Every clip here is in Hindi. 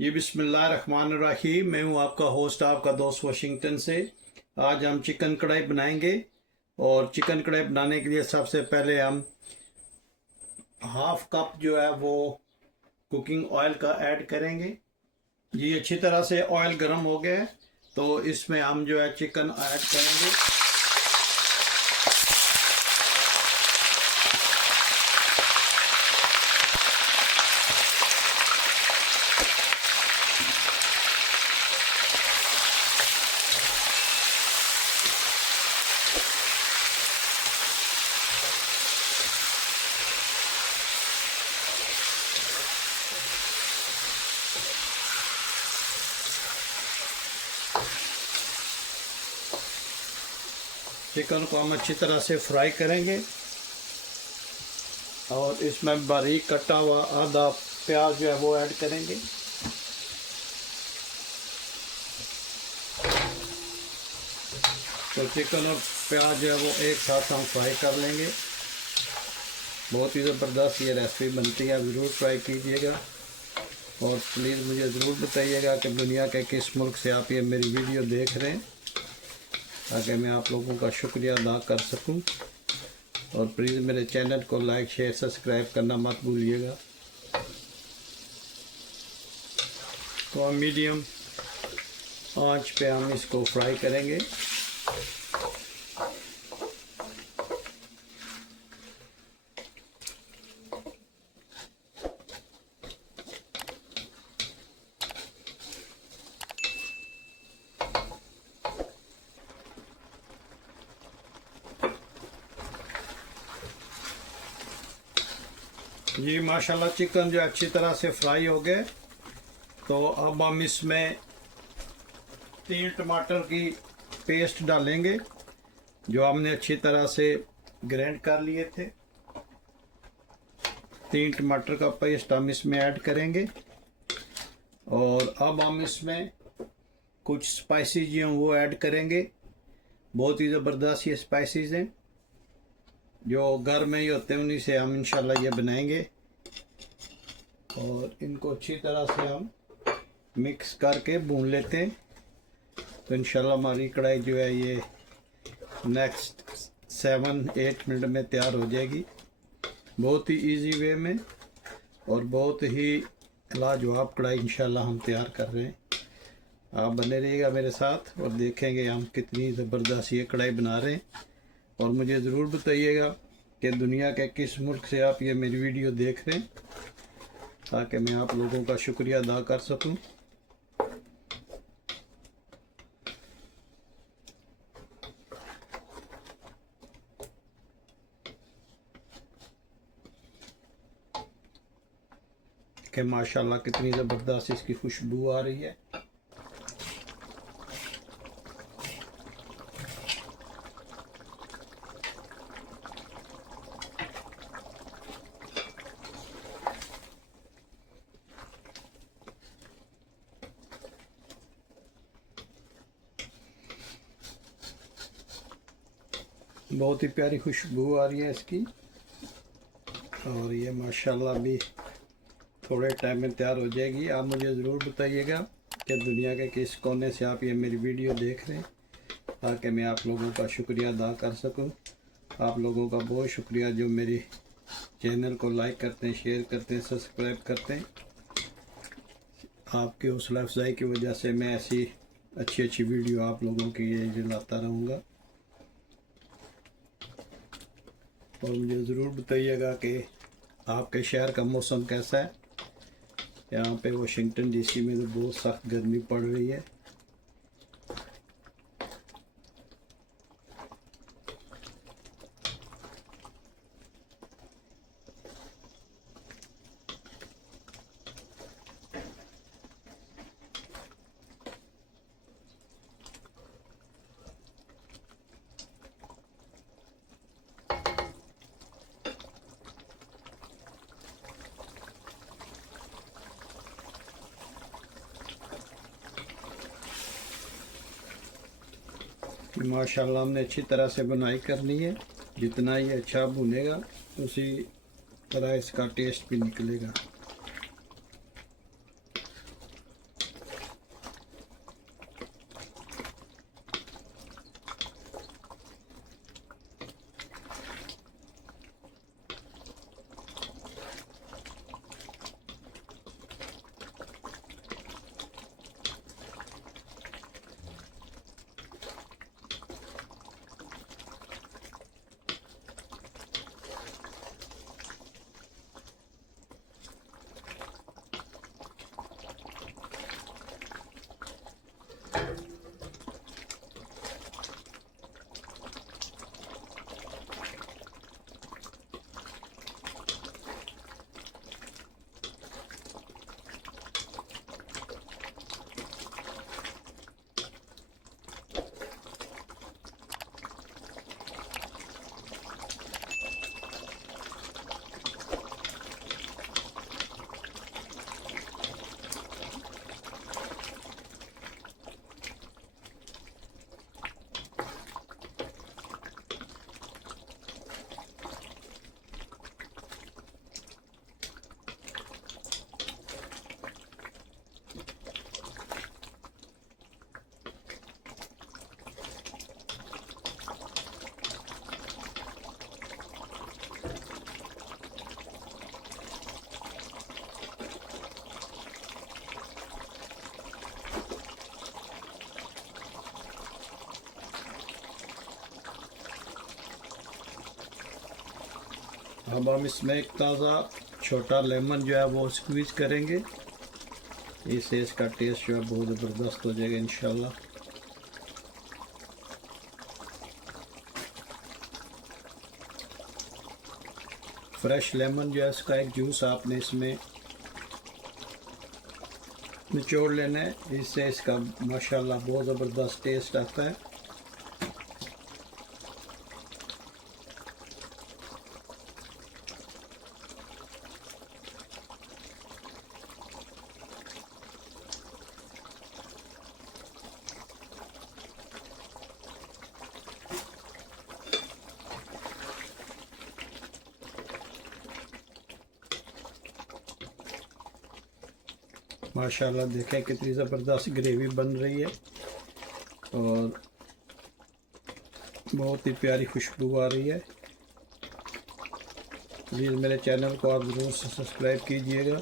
ये बिस्मिल्लाहिर्रहमानिर्रहीम। मैं हूँ आपका होस्ट, आपका दोस्त वाशिंगटन से। आज हम चिकन कढ़ाई बनाएंगे। और चिकन कढ़ाई बनाने के लिए सबसे पहले हम हाफ कप जो है वो कुकिंग ऑयल का ऐड करेंगे। ये अच्छी तरह से ऑयल गर्म हो गया है, तो इसमें हम जो है चिकन ऐड करेंगे। चिकन को हम अच्छी तरह से फ्राई करेंगे और इसमें बारीक कटा हुआ आधा प्याज जो है वो ऐड करेंगे। तो चिकन और प्याज जो है वो एक साथ हम फ्राई कर लेंगे। बहुत ही ज़बरदस्त ये रेसिपी बनती है, ज़रूर ट्राई कीजिएगा। और प्लीज़ मुझे ज़रूर बताइएगा कि दुनिया के किस मुल्क से आप ये मेरी वीडियो देख रहे हैं, ताकि मैं आप लोगों का शुक्रिया अदा कर सकूं। और प्लीज़ मेरे चैनल को लाइक शेयर सब्सक्राइब करना मत भूलिएगा। तो हम मीडियम आंच पे हम इसको फ्राई करेंगे। जी माशाल्लाह चिकन जो अच्छी तरह से फ्राई हो गए। तो अब हम इसमें 3 टमाटर की पेस्ट डालेंगे, जो हमने अच्छी तरह से ग्राइंड कर लिए थे। 3 टमाटर का पेस्ट हम इसमें ऐड करेंगे। और अब हम इसमें कुछ स्पाइसेस जो हैं वो ऐड करेंगे। बहुत ही ज़बरदस्त ये स्पाइसेस हैं, जो घर में ही होते हैं, उन्हीं से हम इंशाल्लाह ये बनाएंगे। और इनको अच्छी तरह से हम मिक्स करके भून लेते हैं। तो इंशाल्लाह हमारी कढ़ाई जो है ये नेक्स्ट 7-8 मिनट में तैयार हो जाएगी, बहुत ही इजी वे में। और बहुत ही लाजवाब कढ़ाई इंशाल्लाह हम तैयार कर रहे हैं। आप बने रहिएगा मेरे साथ और देखेंगे हम कितनी ज़बरदस्त ये कढ़ाई बना रहे हैं। और मुझे ज़रूर बताइएगा कि दुनिया के किस मुल्क से आप ये मेरी वीडियो देख रहे हैं, ताकि मैं आप लोगों का शुक्रिया अदा कर सकूं। कि माशाल्लाह कितनी ज़बरदस्त इसकी खुशबू आ रही है। बहुत ही प्यारी खुशबू आ रही है इसकी। और ये माशाल्लाह भी थोड़े टाइम में तैयार हो जाएगी। आप मुझे ज़रूर बताइएगा कि दुनिया के किस कोने से आप ये मेरी वीडियो देख रहे हैं, ताकि मैं आप लोगों का शुक्रिया अदा कर सकूं। आप लोगों का बहुत शुक्रिया जो मेरे चैनल को लाइक करते हैं, शेयर करते हैं, सब्सक्राइब करते हैं। आपकी हौसला अफजाई की वजह से मैं ऐसी अच्छी अच्छी वीडियो आप लोगों के लिए लाता रहूँगा। और मुझे ज़रूर बताइएगा कि आपके शहर का मौसम कैसा है। यहाँ पे वाशिंगटन डीसी में तो बहुत सख्त गर्मी पड़ रही है। माशाल्लाह हमने अच्छी तरह से बुनाई करनी है। जितना ये अच्छा भुनेगा उसी तरह इसका टेस्ट भी निकलेगा। अब हम इसमें एक ताज़ा छोटा लेमन जो है वो स्क्वीज करेंगे। इससे इसका टेस्ट जो है बहुत ज़बरदस्त हो जाएगा इंशाल्लाह। फ्रेश लेमन जो है इसका एक जूस आपने इसमें निचोड़ लेना है, इससे इसका माशाल्लाह बहुत ज़बरदस्त टेस्ट आता है। माशाल्लाह देखें कितनी ज़बरदस्त ग्रेवी बन रही है और बहुत ही प्यारी खुशबू आ रही है। प्लीज़ मेरे चैनल को आप ज़रूर से सब्सक्राइब कीजिएगा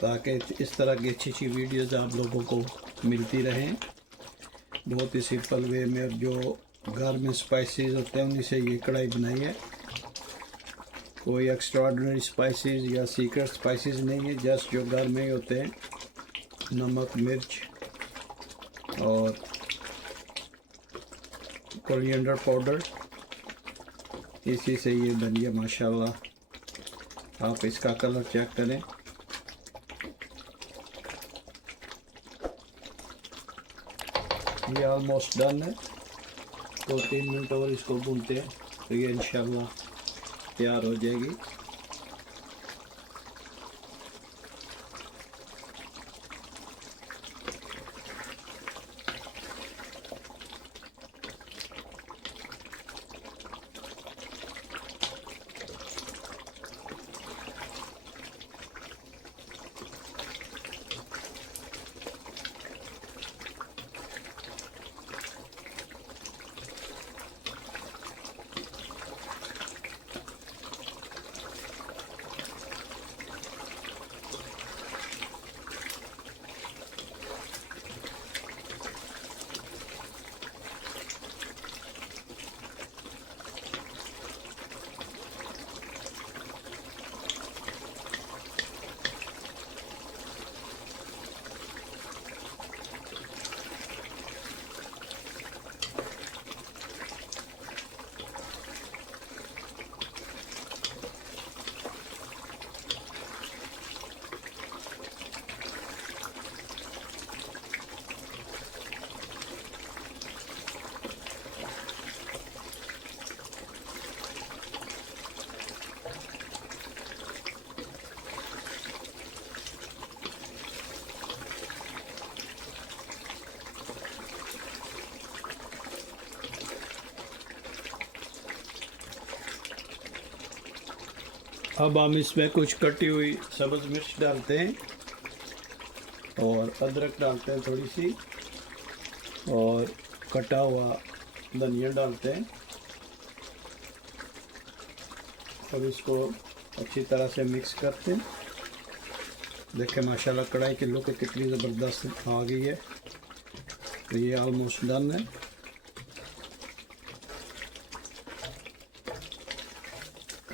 ताकि इस तरह की अच्छी अच्छी वीडियोज़ आप लोगों को मिलती रहें। बहुत ही सिंपल वे में जो घर में स्पाइसेस होते हैं उन्हीं से ये कढ़ाई बनाई है। कोई एक्स्ट्राऑर्डिनरी स्पाइसेस या सीक्रेट स्पाइसेस नहीं है, जस्ट जो घर में ही होते हैं, नमक, मिर्च और कोरिएंडर पाउडर, इसी से ये बनी है माशाल्लाह। आप इसका कलर चेक करें। ये ऑलमोस्ट डन है, 2-3 मिनट और इसको भूनते हैं तो ये इंशाल्लाह तैयार हो जाएगी। अब हम इसमें कुछ कटी हुई सब्ज़ मिर्च डालते हैं और अदरक डालते हैं थोड़ी सी, और कटा हुआ धनिया डालते हैं और इसको अच्छी तरह से मिक्स करते हैं। देखें माशाल्लाह कढ़ाई की लुक कितनी ज़बरदस्त आ गई है। तो ये ऑलमोस्ट डन है।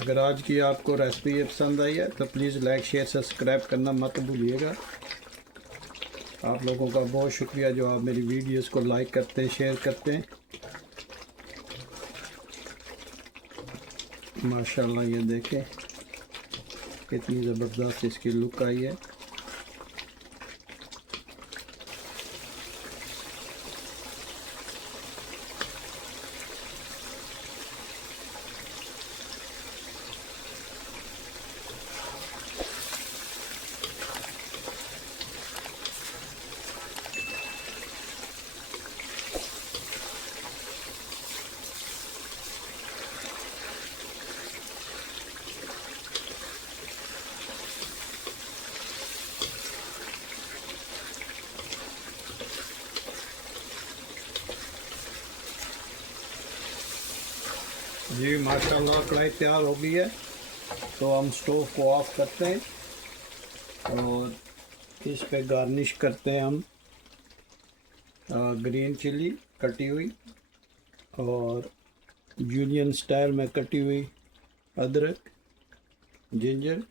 अगर आज की आपको रेसिपी पसंद आई है तो प्लीज़ लाइक, शेयर, सब्सक्राइब करना मत भूलिएगा। आप लोगों का बहुत शुक्रिया जो आप मेरी वीडियोस को लाइक करते हैं, शेयर करते हैं। माशाल्लाह ये देखें कितनी ज़बरदस्त इसकी लुक आई है। जी माशाल्लाह कढ़ाई तैयार हो गई है। तो हम स्टोव को ऑफ करते हैं और इस पे गार्निश करते हैं हम ग्रीन चिली कटी हुई और जूलियन स्टाइल में कटी हुई अदरक, जिंजर।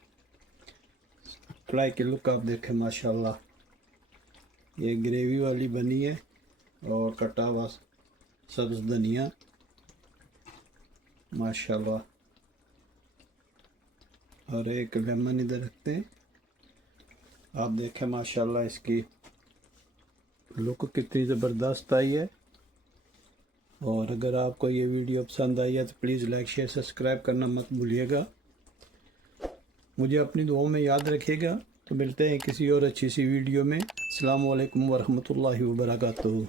कढ़ाई की लुक आप देखें माशाल्लाह, ये ग्रेवी वाली बनी है। और कटा हुआ सब्ज़ धनिया माशाल्लाह, और एक लेमन इधर रखते हैं। आप देखें माशाल्लाह इसकी लुक कितनी ज़बरदस्त आई है। और अगर आपको ये वीडियो पसंद आई है तो प्लीज़ लाइक शेयर सब्सक्राइब करना मत भूलिएगा। मुझे अपनी दुआओं में याद रखिएगा। तो मिलते हैं किसी और अच्छी सी वीडियो में। अस्सलामु अलैकुम वरहमतुल्लाहि वबरकातुहू।